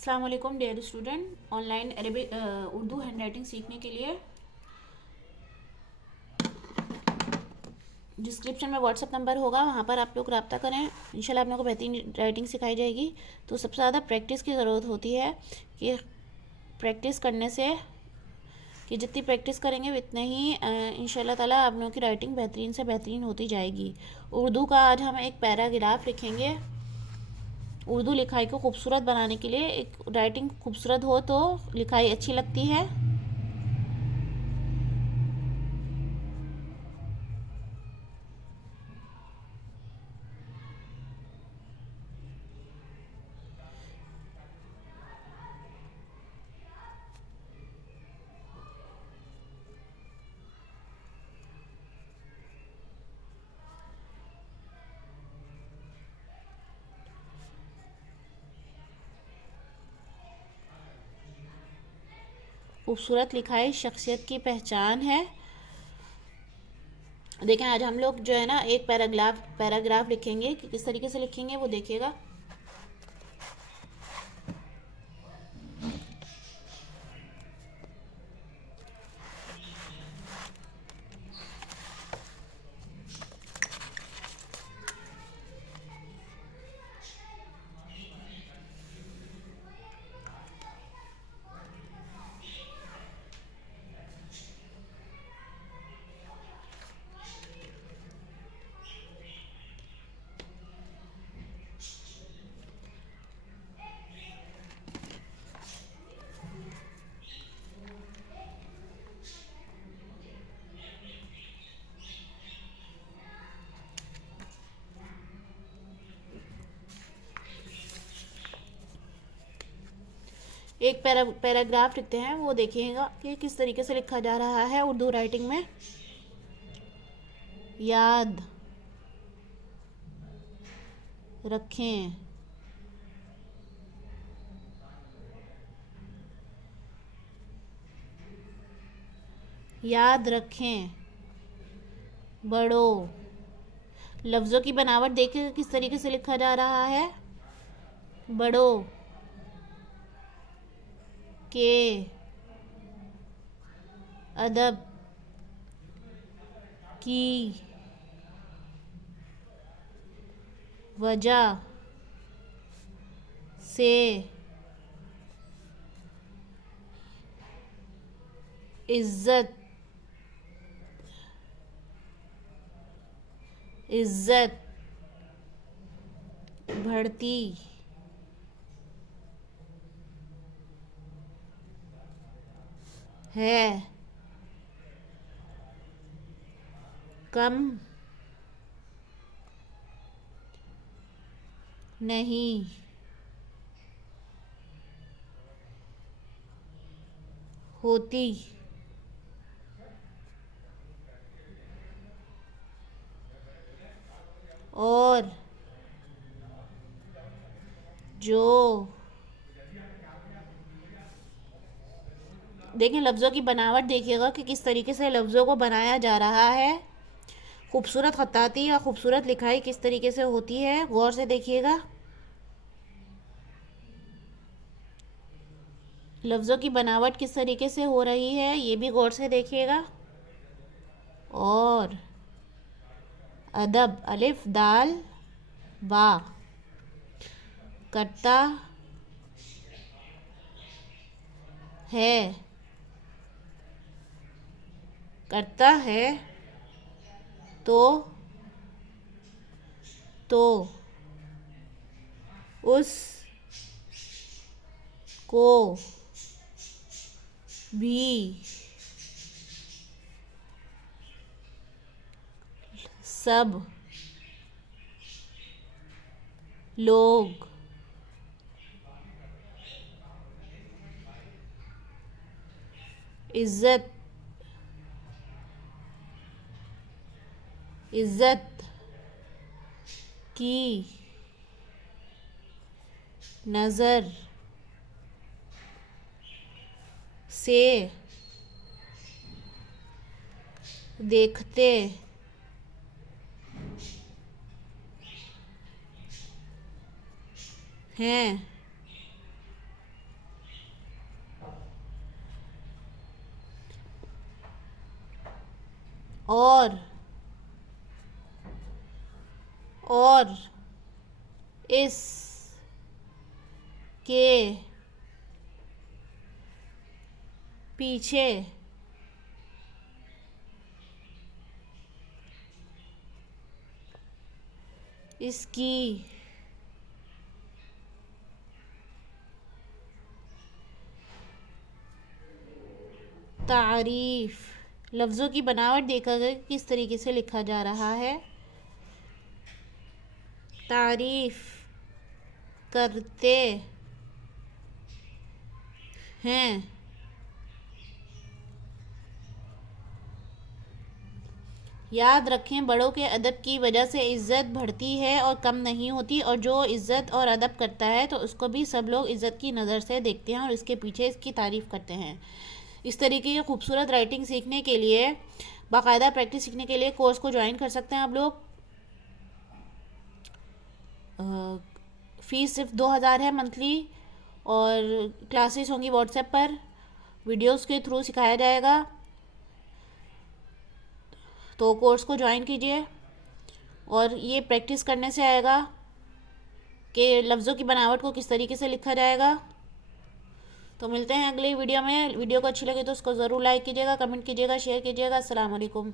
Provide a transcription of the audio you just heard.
अस्सलाम वालेकुम dear student. Online Arabic Urdu handwriting सीखने के लिए डिस्क्रिप्शन में व्हाट्सअप नंबर होगा, वहाँ पर आप लोग रब्ता करें। इंशाल्लाह आप लोगों को बेहतरीन राइटिंग सिखाई जाएगी। तो सबसे ज़्यादा प्रैक्टिस की ज़रूरत होती है कि प्रैक्टिस करने से कि जितनी प्रैक्टिस करेंगे उतने ही इंशाल्लाह ताला आप लोगों की राइटिंग बेहतरीन से बेहतरीन होती जाएगी। उर्दू का आज हम एक पैराग्राफ लिखेंगे। उर्दू लिखाई को खूबसूरत बनाने के लिए, एक राइटिंग खूबसूरत हो तो लिखाई अच्छी लगती है। खूबसूरत लिखाई शख्सियत की पहचान है। देखें, आज हम लोग जो है ना एक पैराग्राफ लिखेंगे कि किस तरीके से लिखेंगे वो देखिएगा। एक पैराग्राफ लिखते हैं, वो देखिएगा कि किस तरीके से लिखा जा रहा है उर्दू राइटिंग में। याद रखें, याद रखें, बड़ों। लफ्ज़ों की बनावट देखिएगा किस तरीके से लिखा जा रहा है। बड़ों के अदब की वजह से इज्जत बढ़ती है, कम नहीं होती। और जो देखें, लफ्ज़ों की बनावट देखिएगा कि किस तरीके से लफ्ज़ों को बनाया जा रहा है। खूबसूरत खत्ताती या खूबसूरत लिखाई किस तरीके से होती है, गौर से देखिएगा। लफ्ज़ों की बनावट किस तरीके से हो रही है ये भी गौर से देखिएगा। और अदब, अलिफ दाल बा, करता है, करता है तो उस को भी सब लोग इज्जत की नज़र से देखते हैं। और इस के पीछे इसकी तारीफ। लफ्ज़ों की बनावट देखा गया किस तरीके से लिखा जा रहा है। तारीफ करते हैं। याद रखें, बड़ों के अदब की वजह से इज़्ज़त बढ़ती है और कम नहीं होती, और जो इज़्ज़त और अदब करता है तो उसको भी सब लोग इज़्ज़त की नज़र से देखते हैं और इसके पीछे इसकी तारीफ़ करते हैं। इस तरीके की खूबसूरत राइटिंग सीखने के लिए, बाकायदा प्रैक्टिस सीखने के लिए कोर्स को ज्वाइन कर सकते हैं आप लोग। फ़ीस सिर्फ 2000 है मंथली, और क्लासेस होंगी व्हाट्सएप पर, वीडियोस के थ्रू सिखाया जाएगा। तो कोर्स को ज्वाइन कीजिए, और ये प्रैक्टिस करने से आएगा कि लफ्ज़ों की बनावट को किस तरीके से लिखा जाएगा। तो मिलते हैं अगली वीडियो में। वीडियो को अच्छी लगे तो उसको ज़रूर लाइक कीजिएगा, कमेंट कीजिएगा, शेयर कीजिएगा। अस्सलाम वालेकुम।